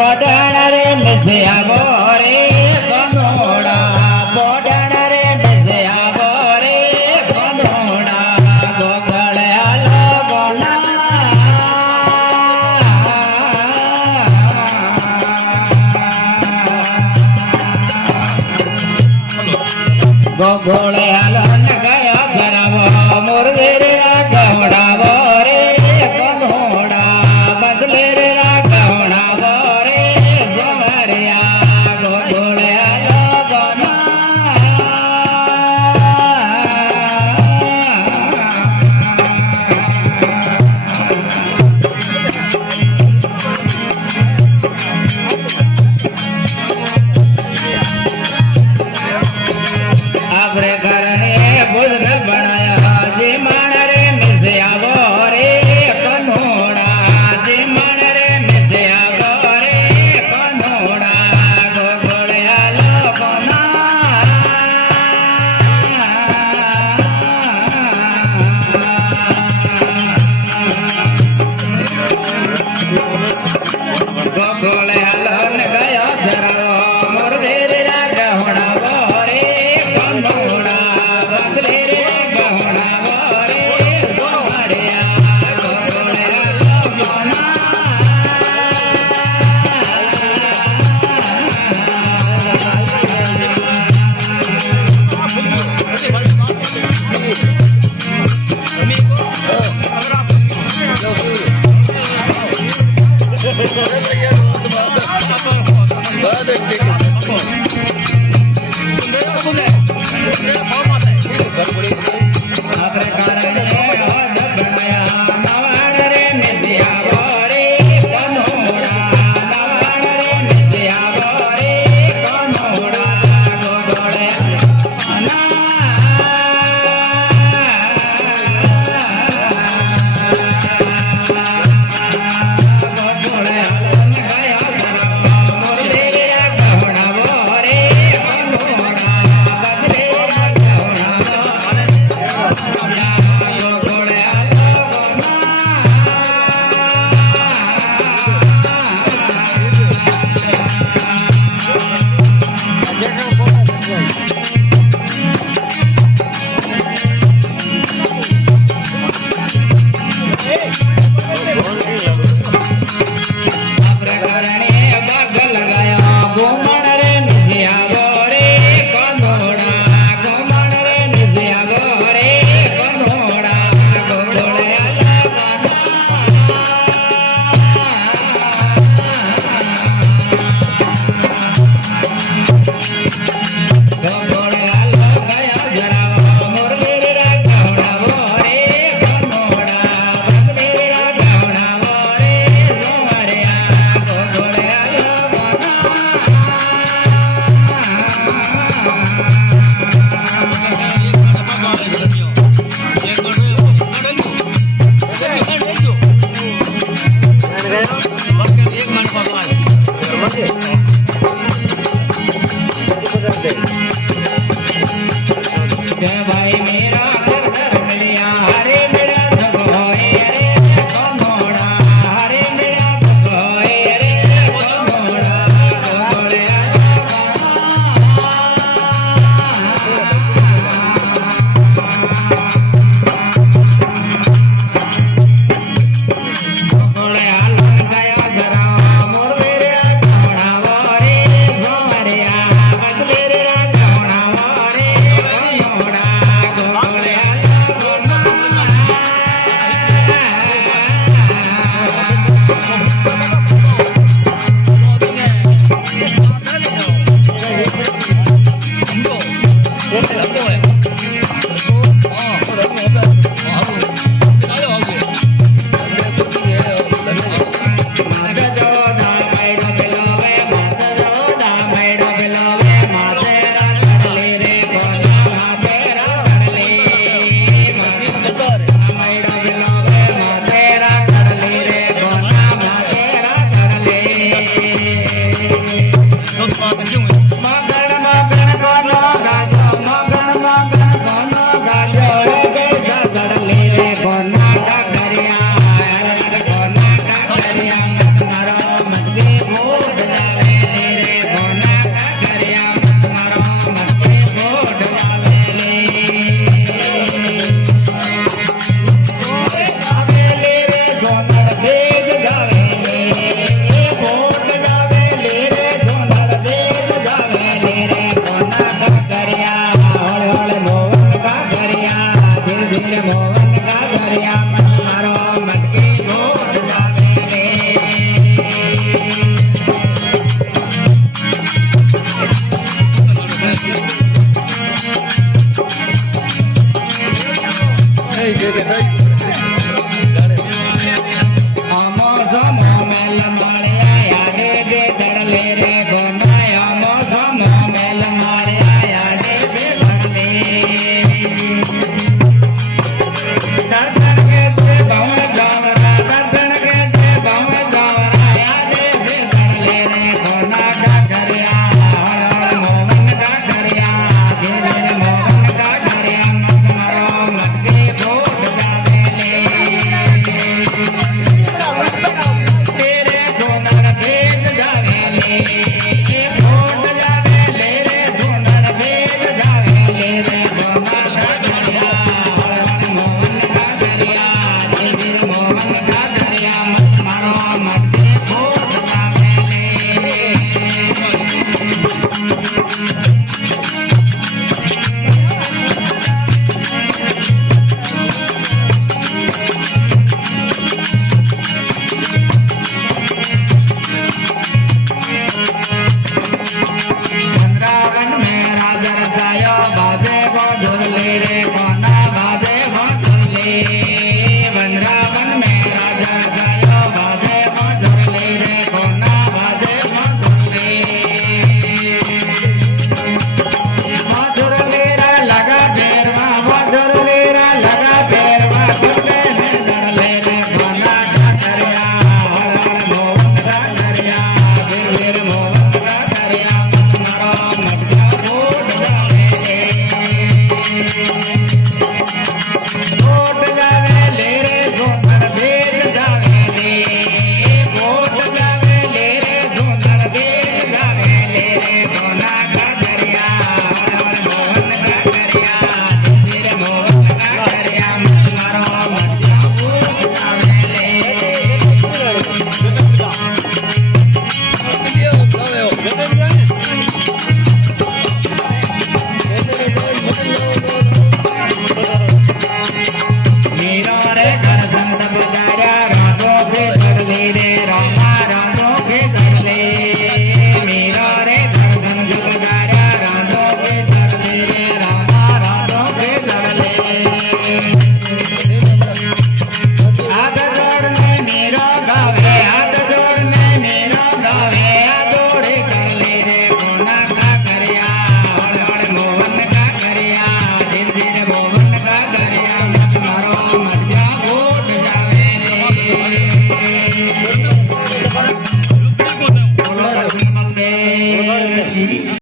બોડાણા રે મિસે આવો રે ગોનોડા બોડાણા રે મિસે આવો રે ગોનોડા ગોગળે આલો ગોગોળે હાલો ન ગયો ધરાવો મોરવે રે ગહોડાવો રે ગહોડા બદલે રે ગહોડાવો રે જવરિયા ગોગોળે હાલો આપણે ઘરને ભૂલ બનાયા જે માણ રે મિસે આવો રે કનોડા જે માણ રે મિસે આવો રે કનોડા ગોગોળે હાલો ગોગોળે હાલો ને ગયો ધરાવો મોર રે ગહોડાવો રે ગહોડા બદલે રે ગહોડાવો રે ગોવાડિયા ગોગોળે હાલો આપણે કારણે હોદ બનાયા નવાણ રે મિસે આવો રે કનોડા નવાણ રે મિસે આવો રે કનોડા ગોગોળે ગોગોળે હાલો ને ગયો ધરાવો મોરલે રે ગહોડાવો રે કનોડા બદલે ગોગોળે આપણે ઘરને બાગ લગાયો ગોમણ રે મિસે આવો રે કનોડા ગોમણ રે મિસે આવો રે કનોડા ગોગોળે ગોગોળે હાલો ગયા ધરાવો મોરલે રે ગહોડાવો રે કનોડા બદલે રે ગહોડાવો રે ગોવાડિયા ગોગોળે કે ભાઈ મેરા ઘર મિલિયા હરે મેરા જગોય રે કનોડા હરે મેરા જગોય રે કનોડા ગોગોળે ગોગોળે હાલો ગયો ધરાવો મોરલે રે ગહોડાવો રે ગોવાડિયા બદલે રે ગહોડાવો રે કનોડા ગોગોળે માથે જોડા મૈડો બિલોવે માથે જોડા મૈડો બિલોવે માથે રાખડલી રે ગોડા માથે રાખડલી નહીં છે કે નહીં